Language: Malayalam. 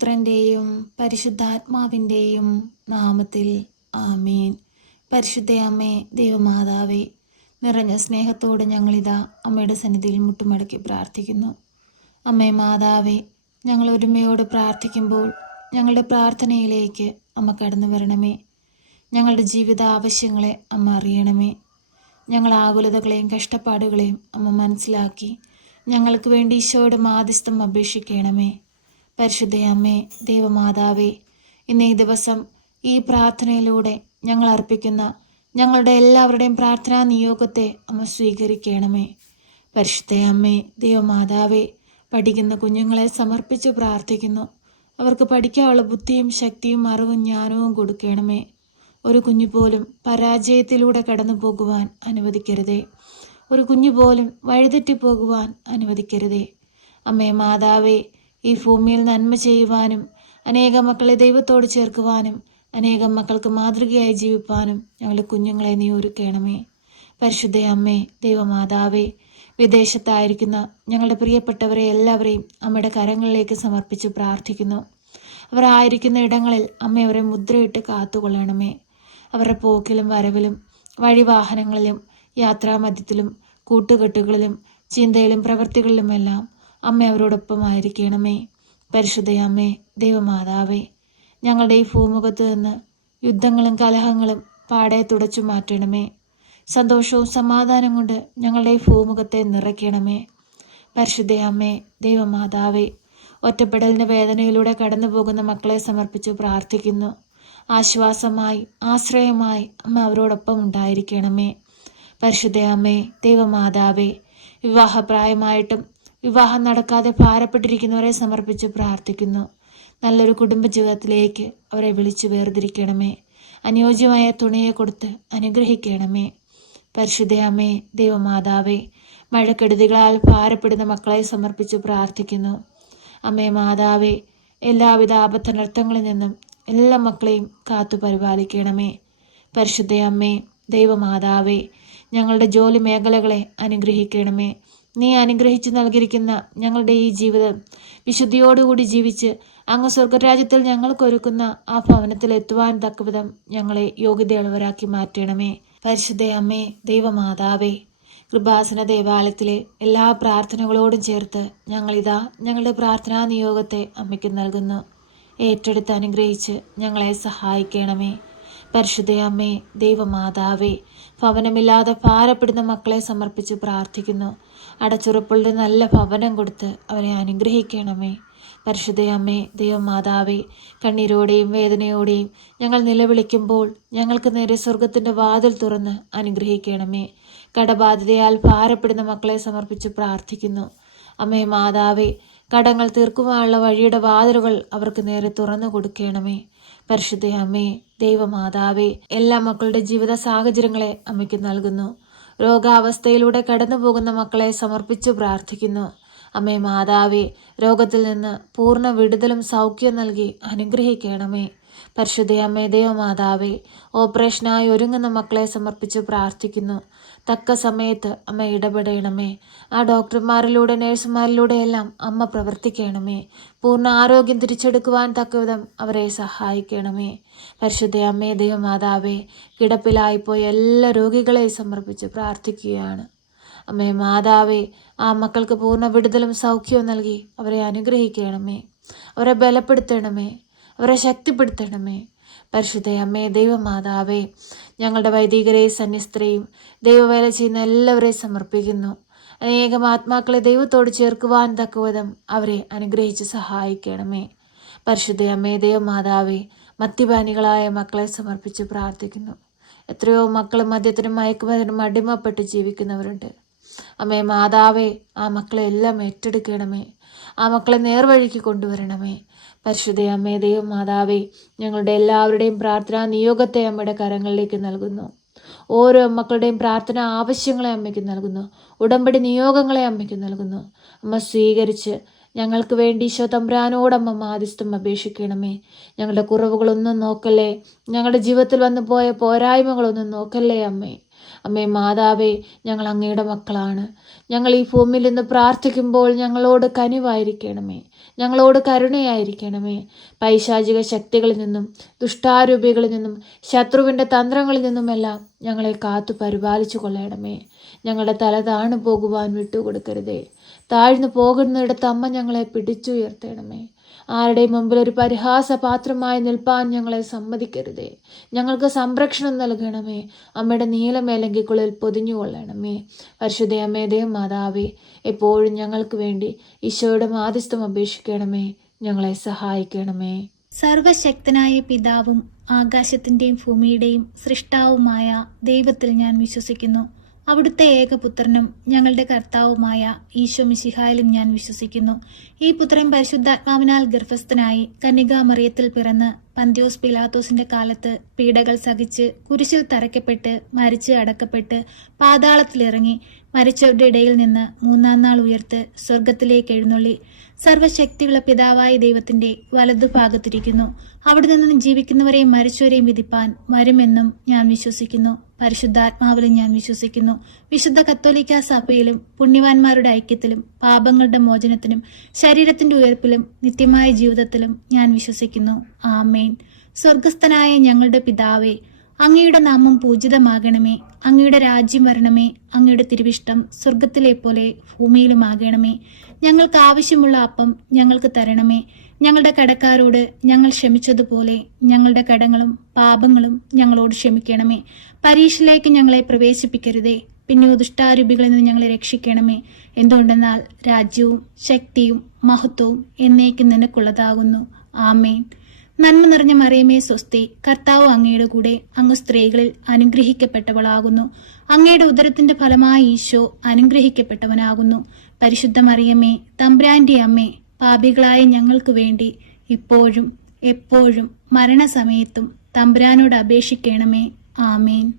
പുത്രൻ്റെയും പരിശുദ്ധാത്മാവിൻ്റെയും നാമത്തിൽ ആമീൻ. പരിശുദ്ധ അമ്മേ, ദൈവമാതാവേ, നിറഞ്ഞ സ്നേഹത്തോടെ ഞങ്ങളിതാ അമ്മയുടെ സന്നിധിയിൽ മുട്ടുമടക്കി പ്രാർത്ഥിക്കുന്നു. അമ്മേ മാതാവേ, ഞങ്ങൾ ഒരുമയോട് പ്രാർത്ഥിക്കുമ്പോൾ ഞങ്ങളുടെ പ്രാർത്ഥനയിലേക്ക് അമ്മ കടന്നു വരണമേ. ഞങ്ങളുടെ ജീവിത ആവശ്യങ്ങളെ അമ്മ അറിയണമേ. ഞങ്ങൾ ആകുലതകളെയും കഷ്ടപ്പാടുകളെയും അമ്മ മനസ്സിലാക്കി ഞങ്ങൾക്ക് വേണ്ടി ഈശോയുടെ മാധ്യസ്ഥം അപേക്ഷിക്കണമേ. പരിശുദ്ധ അമ്മേ, ദൈവമാതാവേ, ഇന്നേ ദിവസം ഈ പ്രാർത്ഥനയിലൂടെ ഞങ്ങൾ അർപ്പിക്കുന്ന ഞങ്ങളുടെ എല്ലാവരുടെയും പ്രാർത്ഥനാ നിയോഗത്തെ അമ്മ സ്വീകരിക്കണമേ. പരിശുദ്ധ അമ്മേ, ദൈവമാതാവേ, പഠിക്കുന്ന കുഞ്ഞുങ്ങളെ സമർപ്പിച്ച് പ്രാർത്ഥിക്കുന്നു. അവർക്ക് പഠിക്കാനുള്ള ബുദ്ധിയും ശക്തിയും അറിവും ജ്ഞാനവും കൊടുക്കണമേ. ഒരു കുഞ്ഞു പോലും പരാജയത്തിലൂടെ കടന്നു പോകുവാൻ അനുവദിക്കരുതേ. ഒരു കുഞ്ഞു പോലും വഴിതെറ്റിപ്പോകുവാൻ അനുവദിക്കരുതേ. അമ്മേ മാതാവേ, ഈ ഭൂമിയിൽ നന്മ ചെയ്യുവാനും അനേകം മക്കളെ ദൈവത്തോട് ചേർക്കുവാനും അനേകം മക്കൾക്ക് മാതൃകയായി ജീവിപ്പാനും ഞങ്ങളുടെ കുഞ്ഞുങ്ങളെ നീ ഒരുക്കണമേ. പരിശുദ്ധ അമ്മേ, ദൈവമാതാവേ, വിദേശത്തായിരിക്കുന്ന ഞങ്ങളുടെ പ്രിയപ്പെട്ടവരെ എല്ലാവരെയും അമ്മയുടെ കരങ്ങളിലേക്ക് സമർപ്പിച്ച് പ്രാർത്ഥിക്കുന്നു. അവർ ആയിരിക്കുന്ന ഇടങ്ങളിൽ അമ്മ അവരെ മുദ്രയിട്ട് കാത്തുകൊള്ളണമേ. അവരുടെ പോക്കിലും വരവിലും വഴിവാഹനങ്ങളിലും യാത്രാമധ്യത്തിലും കൂട്ടുകെട്ടുകളിലും ചിന്തയിലും പ്രവൃത്തികളിലുമെല്ലാം അമ്മ അവരോടൊപ്പമായിരിക്കണമേ. പരിശുദ്ധ അമ്മേ, ദൈവമാതാവേ, ഞങ്ങളുടെ ഈ ഭൂമുഖത്ത് നിന്ന് യുദ്ധങ്ങളും കലഹങ്ങളും പാടെ തുടച്ചു മാറ്റണമേ. സന്തോഷവും സമാധാനം കൊണ്ട് ഞങ്ങളുടെ ഈ ഭൂമുഖത്തെ നിറയ്ക്കണമേ. പരിശുദ്ധ അമ്മേ, ദൈവമാതാവേ, ഒറ്റപ്പെടലിൻ്റെ വേദനയിലൂടെ കടന്നു പോകുന്ന മക്കളെ സമർപ്പിച്ച് പ്രാർത്ഥിക്കുന്നു. ആശ്വാസമായി ആശ്രയമായി അമ്മ അവരോടൊപ്പം ഉണ്ടായിരിക്കണമേ. പരിശുദ്ധ അമ്മേ, ദൈവമാതാവേ, വിവാഹപ്രായമായിട്ടും വിവാഹം നടക്കാതെ ഭാരപ്പെട്ടിരിക്കുന്നവരെ സമർപ്പിച്ച് പ്രാർത്ഥിക്കുന്നു. നല്ലൊരു കുടുംബജീവിതത്തിലേക്ക് അവരെ വിളിച്ചു വേർതിരിക്കണമേ. അനുയോജ്യമായ തുണയെ കൊടുത്ത് അനുഗ്രഹിക്കണമേ. പരിശുദ്ധ അമ്മേ, ദൈവമാതാവേ, മഴക്കെടുതികളാൽ ഭാരപ്പെടുന്ന മക്കളെ സമർപ്പിച്ച് പ്രാർത്ഥിക്കുന്നു. അമ്മേ മാതാവേ, എല്ലാവിധ ആപത്തനർത്ഥങ്ങളിൽ നിന്നും എല്ലാ മക്കളെയും കാത്തു പരിപാലിക്കണമേ. പരിശുദ്ധ അമ്മേ, ദൈവമാതാവേ, ഞങ്ങളുടെ ജോലി മേഖലകളെ അനുഗ്രഹിക്കണമേ. നീ അനുഗ്രഹിച്ചു നൽകിയിരിക്കുന്ന ഞങ്ങളുടെ ഈ ജീവിതം വിശുദ്ധിയോടുകൂടി ജീവിച്ച് അങ്ങ് സ്വർഗരാജ്യത്തിൽ ഞങ്ങൾക്കൊരുക്കുന്ന ആ ഭവനത്തിൽ എത്തുവാൻ തക്കവിധം ഞങ്ങളെ യോഗ്യതയുള്ളവരാക്കി മാറ്റണമേ. പരിശുദ്ധ അമ്മേ, ദൈവമാതാവേ, കൃപാസന ദേവാലയത്തിലെ എല്ലാ പ്രാർത്ഥനകളോടും ചേർത്ത് ഞങ്ങളിതാ ഞങ്ങളുടെ പ്രാർത്ഥനാ നിയോഗത്തെ അമ്മയ്ക്ക് നൽകുന്നു. ഏറ്റെടുത്ത് അനുഗ്രഹിച്ച് ഞങ്ങളെ സഹായിക്കണമേ. പരിശുദ്ധ അമ്മേ, ദൈവമാതാവേ, ഭവനമില്ലാതെ ഭാരപ്പെടുന്ന മക്കളെ സമർപ്പിച്ച് പ്രാർത്ഥിക്കുന്നു. അടച്ചുറപ്പുള്ള നല്ല ഭവനം കൊടുത്ത് അവരെ അനുഗ്രഹിക്കണമേ. പരിശുദ്ധ അമ്മേ, ദൈവമാതാവേ, കണ്ണീരോടെയും വേദനയോടെയും ഞങ്ങൾ നിലവിളിക്കുമ്പോൾ ഞങ്ങൾക്ക് നേരെ സ്വർഗത്തിൻ്റെ വാതിൽ തുറന്ന് അനുഗ്രഹിക്കണമേ. കടബാധിതയാൽ ഭാരപ്പെടുന്ന മക്കളെ സമർപ്പിച്ച് പ്രാർത്ഥിക്കുന്നു. അമ്മേ മാതാവേ, കടങ്ങൾ തീർക്കുവാനുള്ള വഴിയുടെ വാതിലുകൾ അവർക്ക് നേരെ തുറന്നു കൊടുക്കണമേ. പരിശുദ്ധ അമ്മേ, ദൈവമാതാവേ, എല്ലാ മക്കളുടെ ജീവിത സാഹചര്യങ്ങളെ അമ്മയ്ക്ക് നൽകുന്നു. രോഗാവസ്ഥയിലൂടെ കടന്നു പോകുന്ന മക്കളെ സമർപ്പിച്ചു പ്രാർത്ഥിക്കുന്നു. അമ്മേ മാതാവേ, രോഗത്തിൽ നിന്ന് പൂർണ്ണ വിടുതലും സൗഖ്യം നൽകി അനുഗ്രഹിക്കണമേ. പരിശുദ്ധ അമ്മേ, ദൈവമാതാവേ, ഓപ്പറേഷനായി ഒരുങ്ങുന്ന മക്കളെ സമർപ്പിച്ച് പ്രാർത്ഥിക്കുന്നു. തക്ക സമയത്ത് അമ്മ ഇടപെടണമേ. ആ ഡോക്ടർമാരിലൂടെ നഴ്സുമാരിലൂടെ എല്ലാം അമ്മ പ്രവർത്തിക്കണമേ. പൂർണ്ണ ആരോഗ്യം തിരിച്ചെടുക്കുവാൻ തക്കവിധം അവരെ സഹായിക്കണമേ. പരിശുദ്ധ അമ്മേ, ദൈവമാതാവേ, കിടപ്പിലായിപ്പോയി എല്ലാ രോഗികളെയും സമർപ്പിച്ച് പ്രാർത്ഥിക്കുകയാണ്. അമ്മേ മാതാവേ, ആ മക്കൾക്ക് പൂർണ്ണ വിടുതലും സൗഖ്യവും നൽകി അവരെ അനുഗ്രഹിക്കണമേ. അവരെ ബലപ്പെടുത്തണമേ. അവരെ ശക്തിപ്പെടുത്തണമേ. പരിശുദ്ധ അമ്മേ, ദൈവമാതാവേ, ഞങ്ങളുടെ വൈദികരെയും സന്യസ്തരെയും ദൈവവേല ചെയ്യുന്ന എല്ലാവരെയും സമർപ്പിക്കുന്നു. അനേകം ആത്മാക്കളെ ദൈവത്തോട് ചേർക്കുവാൻ തക്കവിധം അവരെ അനുഗ്രഹിച്ച് സഹായിക്കണമേ. പരിശുദ്ധ അമ്മേ, ദൈവമാതാവേ, മദ്യപാനികളായ മക്കളെ സമർപ്പിച്ച് പ്രാർത്ഥിക്കുന്നു. എത്രയോ മക്കൾ മദ്യത്തിനും മയക്കുമരുന്നിനും അടിമപ്പെട്ട് ജീവിക്കുന്നവരുണ്ട്. അമ്മേ മാതാവേ, ആ മക്കളെ എല്ലാം ഏറ്റെടുക്കണമേ. ആ മക്കളെ നേർവഴിക്ക് കൊണ്ടുവരണമേ. പരിശുദ്ധ അമ്മേ, ദൈവമാതാവേ, ഞങ്ങളുടെ എല്ലാവരുടെയും പ്രാർത്ഥനാ നിയോഗത്തെ അമ്മയുടെ കരങ്ങളിലേക്ക് നൽകുന്നു. ഓരോ മക്കളുടെയും പ്രാർത്ഥനാ ആവശ്യങ്ങളെ അമ്മയ്ക്ക് നൽകുന്നു. ഉടമ്പടി നിയോഗങ്ങളെ അമ്മയ്ക്ക് നൽകുന്നു. അമ്മ സ്വീകരിച്ച് ഞങ്ങൾക്ക് വേണ്ടി ഈശോ തമ്പുരാനോടമ്മ മാധ്യസ്ഥം അപേക്ഷിക്കണമേ. ഞങ്ങളുടെ കുറവുകളൊന്നും നോക്കല്ലേ. ഞങ്ങളുടെ ജീവിതത്തിൽ വന്നു പോയ പോരായ്മകളൊന്നും നോക്കല്ലേ അമ്മേ. അമ്മേ മാതാവേ, ഞങ്ങൾ അങ്ങയുടെ മക്കളാണ്. ഞങ്ങൾ ഈ ഭൂമിയിൽ നിന്ന് പ്രാർത്ഥിക്കുമ്പോൾ ഞങ്ങളോട് കനിവായിരിക്കണമേ, ഞങ്ങളോട് കരുണയായിരിക്കണമേ. പൈശാചിക ശക്തികളിൽ നിന്നും ദുഷ്ടാരൂപികളിൽ നിന്നും ശത്രുവിൻ്റെ തന്ത്രങ്ങളിൽ നിന്നുമെല്ലാം ഞങ്ങളെ കാത്തു പരിപാലിച്ചു കൊള്ളണമേ. ഞങ്ങളുടെ തല താണു പോകുവാൻ വിട്ടുകൊടുക്കരുതേ. താഴ്ന്നു പോകുന്നിടത്ത് അമ്മ ഞങ്ങളെ പിടിച്ചുയർത്തണമേ. ആരുടെയും മുമ്പിൽ ഒരു പരിഹാസപാത്രമായി നിൽപ്പാൻ ഞങ്ങളെ സമ്മതിക്കരുതേ. ഞങ്ങൾക്ക് സംരക്ഷണം നൽകണമേ. അമ്മയുടെ നീലമേലങ്കിക്കുള്ളിൽ പൊതിഞ്ഞുകൊള്ളണമേ. പരിശുദ്ധ അമ്മേ, ദേവമാതാവേ, എപ്പോഴും ഞങ്ങൾക്ക് വേണ്ടി ഈശോയുടെ മാധ്യസ്ഥം അപേക്ഷിക്കണമേ. ഞങ്ങളെ സഹായിക്കണമേ. സർവശക്തനായ പിതാവും ആകാശത്തിൻ്റെയും ഭൂമിയുടെയും സൃഷ്ടാവുമായ ദൈവത്തിൽ ഞാൻ വിശ്വസിക്കുന്നു. അവിടുത്തെ ഏകപുത്രനും ഞങ്ങളുടെ കർത്താവുമായ ഈശോ മിശിഹായിലും ഞാൻ വിശ്വസിക്കുന്നു. ഈ പുത്രൻ പരിശുദ്ധാത്മാവിനാൽ ഗർഭസ്ഥനായി കന്യകാമറിയത്തിൽ പിറന്ന് പന്ത്യോസ് പിലാത്തോസിന്റെ കാലത്ത് പീഡകൾ സഹിച്ച് കുരിശിൽ തറയ്ക്കപ്പെട്ട് മരിച്ച് അടക്കപ്പെട്ട് പാതാളത്തിലിറങ്ങി മരിച്ചവരുടെ ഇടയിൽ നിന്ന് മൂന്നാം നാൾ ഉയർത്ത് സ്വർഗത്തിലേക്ക് എഴുന്നള്ളി സർവശക്തിയുള്ള പിതാവായ ദൈവത്തിന്റെ വലതുഭാഗത്തിരിക്കുന്നു. അവിടെ നിന്ന് ജീവിക്കുന്നവരെയും മരിച്ചവരെയും വിധിപ്പാൻ വരുമെന്നും ഞാൻ വിശ്വസിക്കുന്നു. പരിശുദ്ധാത്മാവിലും ഞാൻ വിശ്വസിക്കുന്നു. വിശുദ്ധ കത്തോലിക്ക സഭയിലും പുണ്യവാന്മാരുടെ ഐക്യത്തിലും പാപങ്ങളുടെ മോചനത്തിനും ശരീരത്തിന്റെ ഉയർപ്പിലും നിത്യമായ ജീവിതത്തിലും ഞാൻ വിശ്വസിക്കുന്നു. ആമേൻ. സ്വർഗസ്ഥനായ ഞങ്ങളുടെ പിതാവേ, അങ്ങയുടെ നാമം പൂജിതമാകണമേ. അങ്ങയുടെ രാജ്യം വരണമേ. അങ്ങയുടെ തിരുവിഷ്ടം സ്വർഗത്തിലെ പോലെ ഭൂമിയിലുമാകണമേ. ഞങ്ങൾക്ക് ആവശ്യമുള്ള അപ്പം ഞങ്ങൾക്ക് തരണമേ. ഞങ്ങളുടെ കടക്കാരോട് ഞങ്ങൾ ക്ഷമിച്ചതുപോലെ ഞങ്ങളുടെ കടങ്ങളും പാപങ്ങളും ഞങ്ങളോട് ക്ഷമിക്കണമേ. പരീക്ഷയിലേക്ക് ഞങ്ങളെ പ്രവേശിപ്പിക്കരുതേ, പിന്നെ ദുഷ്ടാരൂപികളിൽ നിന്ന് ഞങ്ങളെ രക്ഷിക്കണമേ. എന്തുകൊണ്ടെന്നാൽ രാജ്യവും ശക്തിയും മഹത്വവും എന്നേക്കും നിനക്കുള്ളതാകുന്നു. ആമേൻ. നന്മ നിറഞ്ഞ മറിയമേ സ്വസ്തി, കർത്താവ് അങ്ങയുടെ കൂടെ, അങ്ങ് സ്ത്രീകളിൽ അനുഗ്രഹിക്കപ്പെട്ടവളാകുന്നു. അങ്ങയുടെ ഉദരത്തിന്റെ ഫലമായി ഈശോ അനുഗ്രഹിക്കപ്പെട്ടവനാകുന്നു. പരിശുദ്ധ മറിയമേ, തമ്പുരാന്റെ അമ്മേ, പാപികളായ ഞങ്ങൾക്ക് വേണ്ടി ഇപ്പോഴും എപ്പോഴും മരണസമയത്തും തമ്പുരാനോട് അപേക്ഷിക്കണമേ. ആമേൻ.